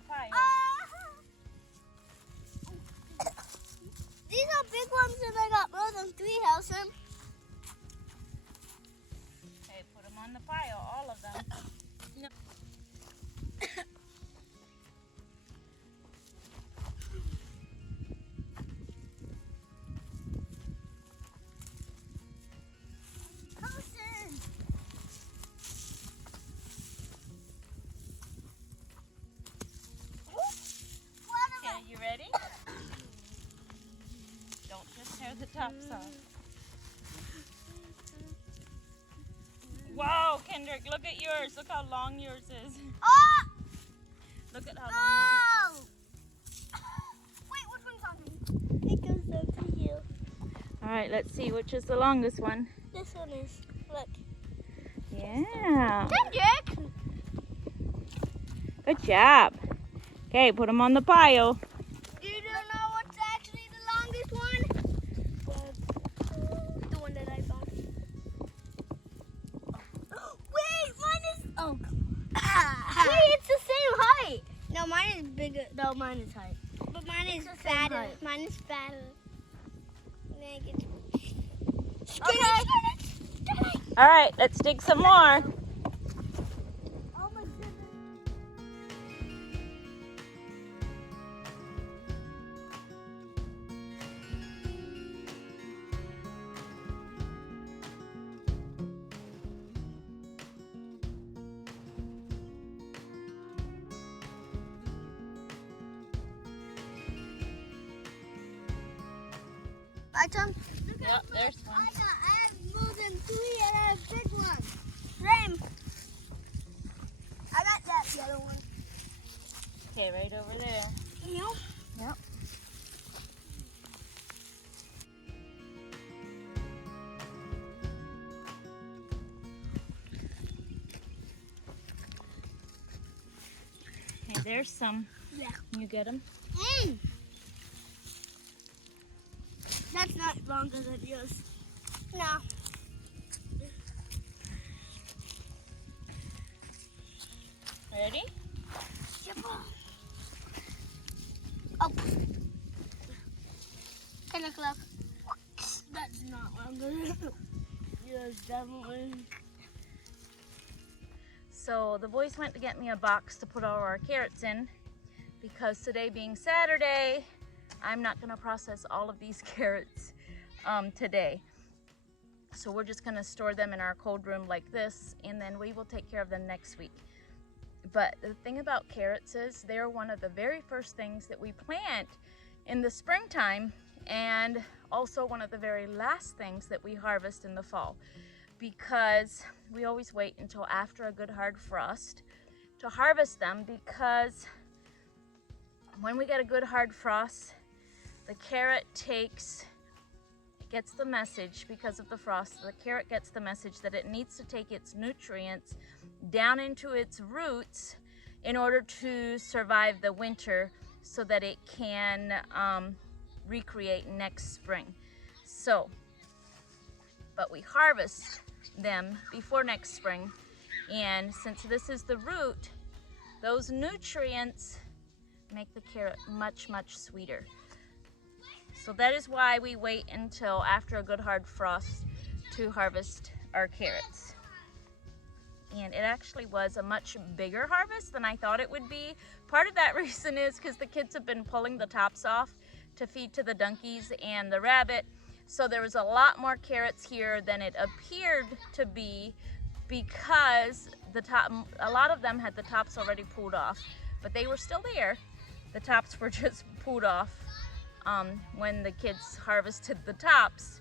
the pile. These are big ones and I got more than 3 houses. Okay, put them on the pile, all of them. No. Okay, you ready? Don't just tear the tops off. Wow, Kendrick, look at yours. Look how long yours is. Oh! Look at how long No! Wait, which one's on me? It goes up to you. All right, let's see which is the longest one. This one is. Look. Yeah. Kendrick! Good job. Okay, put them on the pile. You don't know what's actually the longest one? The one that I found. Wait, mine is. Oh. Wait, it's the same height. No, mine is bigger. No, mine is height. But mine is fatter. Mine is fatter. Okay. All right, let's dig some more. Oh my goodness. I come. Yep, there's one. I have more than 3 and I have big ones. Same. I got that yellow one. Okay, right over there. Yep. Yep. Okay, there's some. Yeah. You get them? That's not longer than yours. No. Ready? Oh. Can I look? That's not longer. Yours definitely. So the boys went to get me a box to put all our carrots in because today being Saturday, I'm not gonna process all of these carrots today. So we're just gonna store them in our cold room like this, and then we will take care of them next week. But the thing about carrots is they're one of the very first things that we plant in the springtime, and also one of the very last things that we harvest in the fall, because we always wait until after a good hard frost to harvest them, because when we get a good hard frost, the carrot gets the message, because of the frost, the carrot gets the message that it needs to take its nutrients down into its roots in order to survive the winter so that it can recreate next spring. So, but we harvest them before next spring, and since this is the root, those nutrients make the carrot much, much sweeter. So that is why we wait until after a good hard frost to harvest our carrots. And it actually was a much bigger harvest than I thought it would be. Part of that reason is because the kids have been pulling the tops off to feed to the donkeys and the rabbit. So there was a lot more carrots here than it appeared to be, because a lot of them had the tops already pulled off, but they were still there. The tops were just pulled off when the kids harvested the tops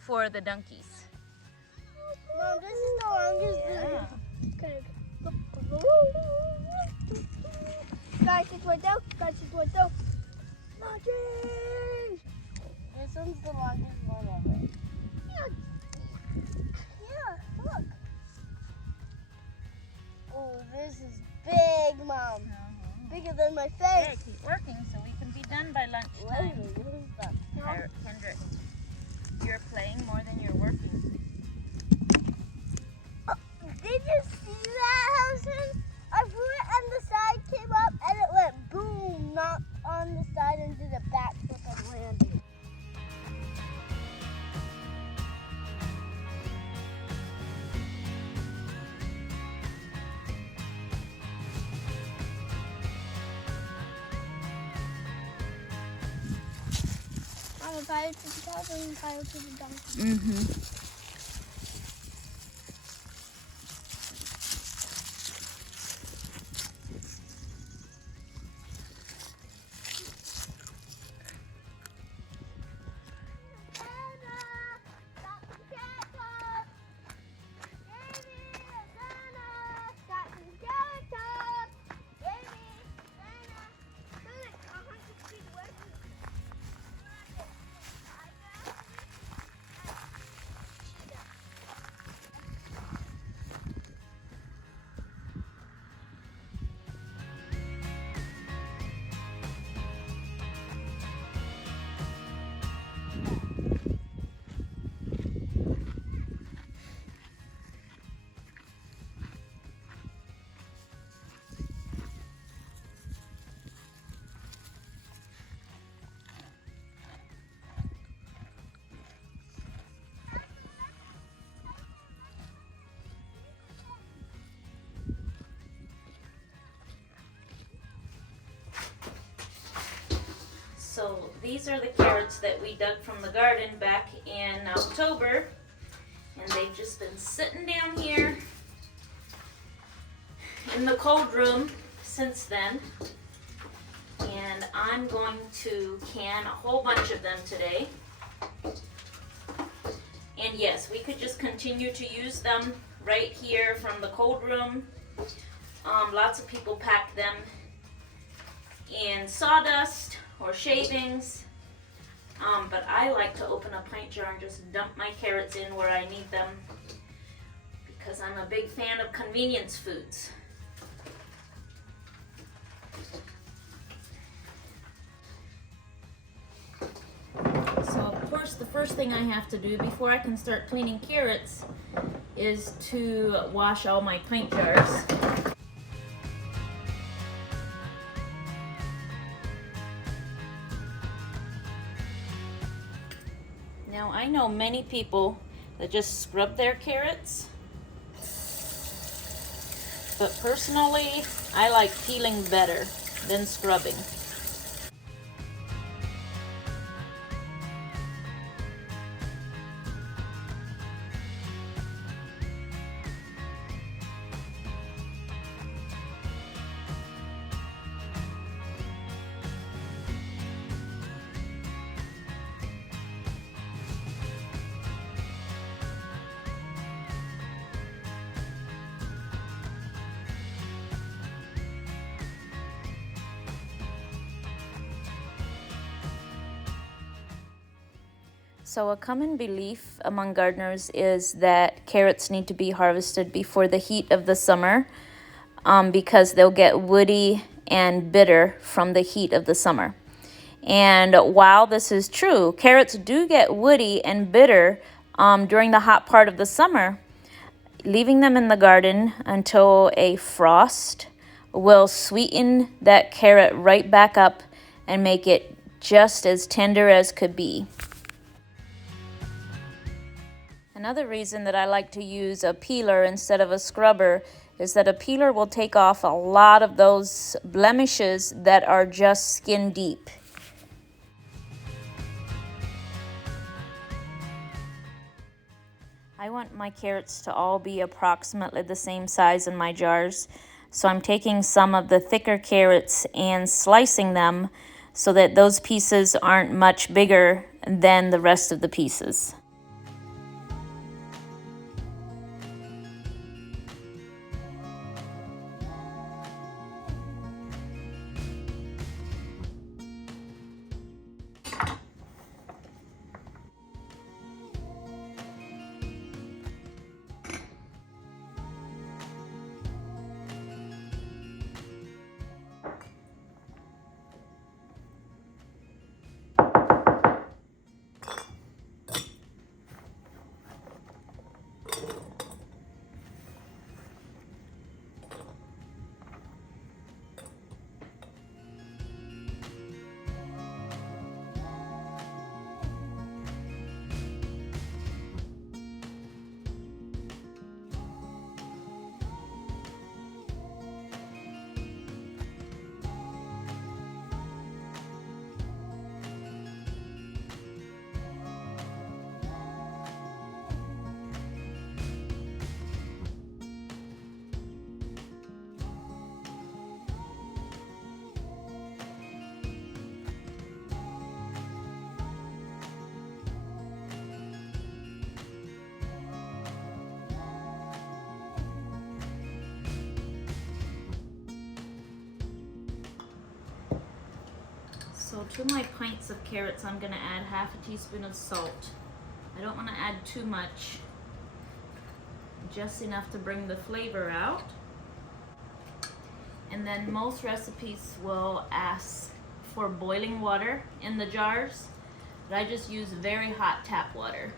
for the donkeys. Mom, this is the longest. Yeah. Guys, it's right there. Guys, it's right there. Magic! This one's the longest one ever. Yeah, look. Oh, this is big, Mom. Bigger than my Okay, face. keep working so we can be done by lunchtime. Kendrick, you're playing more than you're working. Did you see that, Housen? I threw it and the side came up and it went out on the side and did a backflip and landed. I'm a pilot to the top and a pilot to the donkey. Mm-hmm. So these are the carrots that we dug from the garden back in October, and they've just been sitting down here in the cold room since then. And I'm going to can a whole bunch of them today. And yes, we could just continue to use them right here from the cold room. Lots of people pack them in sawdust or shavings, but I like to open a pint jar and just dump my carrots in where I need them because I'm a big fan of convenience foods. So of course the first thing I have to do before I can start cleaning carrots is to wash all my pint jars. Now I know many people that just scrub their carrots, but personally I like peeling better than scrubbing. So a common belief among gardeners is that carrots need to be harvested before the heat of the summer because they'll get woody and bitter from the heat of the summer. And while this is true, carrots do get woody and bitter during the hot part of the summer. Leaving them in the garden until a frost will sweeten that carrot right back up and make it just as tender as could be. Another reason that I like to use a peeler instead of a scrubber is that a peeler will take off a lot of those blemishes that are just skin deep. I want my carrots to all be approximately the same size in my jars, so I'm taking some of the thicker carrots and slicing them so that those pieces aren't much bigger than the rest of the pieces. So to my pints of carrots, I'm gonna add half a teaspoon of salt. I don't wanna add too much, just enough to bring the flavor out. And then most recipes will ask for boiling water in the jars, but I just use very hot tap water.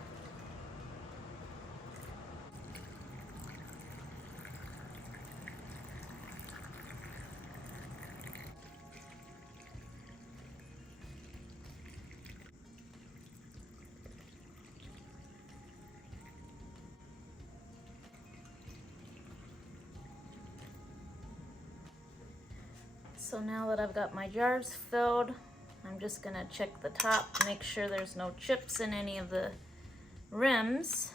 So now that I've got my jars filled, I'm just gonna check the top, make sure there's no chips in any of the rims.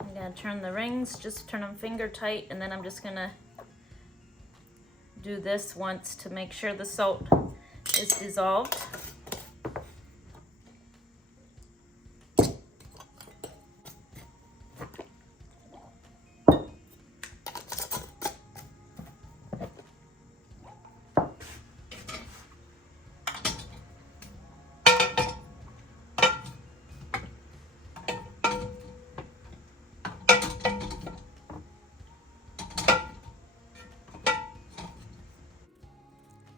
I'm gonna turn the rings, just turn them finger tight, and then I'm just gonna do this once to make sure the salt is dissolved.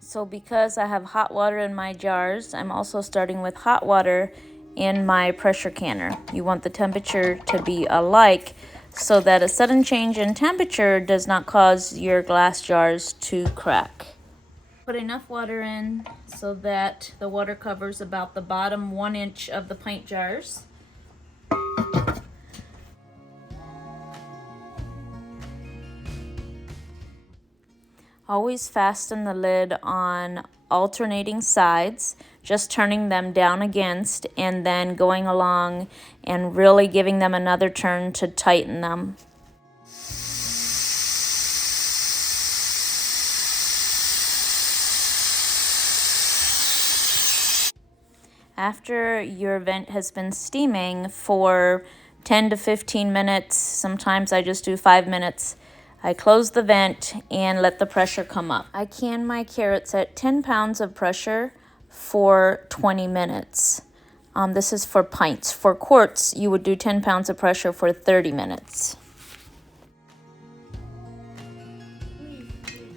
So because I have hot water in my jars, I'm also starting with hot water in my pressure canner. You want the temperature to be alike so that a sudden change in temperature does not cause your glass jars to crack. Put enough water in so that the water covers about the bottom 1 inch of the pint jars. Always fasten the lid on alternating sides, just turning them down against and then going along and really giving them another turn to tighten them. After your vent has been steaming for 10 to 15 minutes, sometimes I just do 5 minutes, I close the vent and let the pressure come up. I can my carrots at 10 pounds of pressure for 20 minutes. This is for pints. For quarts, you would do 10 pounds of pressure for 30 minutes.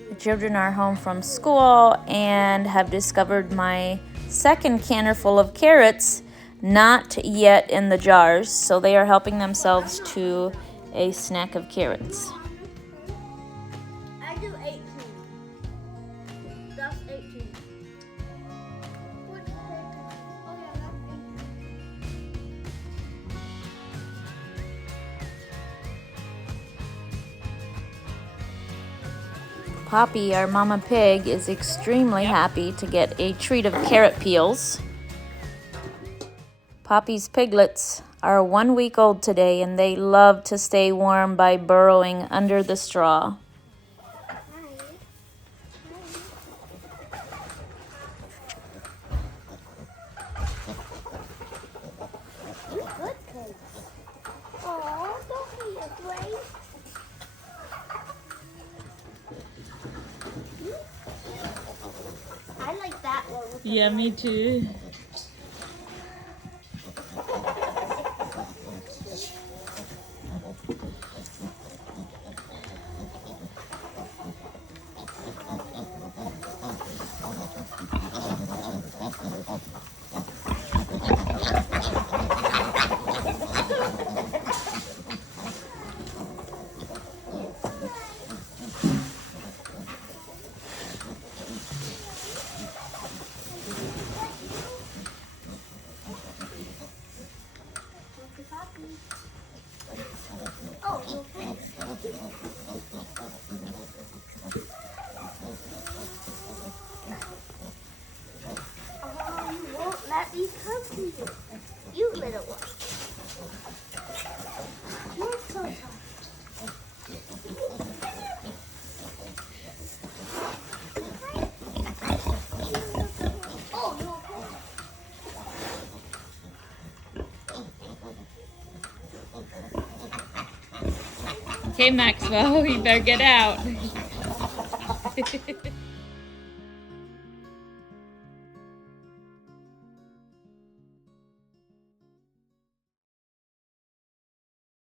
The children are home from school and have discovered my second canner full of carrots, not yet in the jars, so they are helping themselves to a snack of carrots. I do 18. That's 18. Oh yeah, that's 18. Poppy, our mama pig, is extremely happy to get a treat of carrot peels. Poppy's piglets are 1 week old today, and they love to stay warm by burrowing under the straw. Oh, don't be afraid. I like that one. Yeah, me too. Okay, Maxwell, you better get out.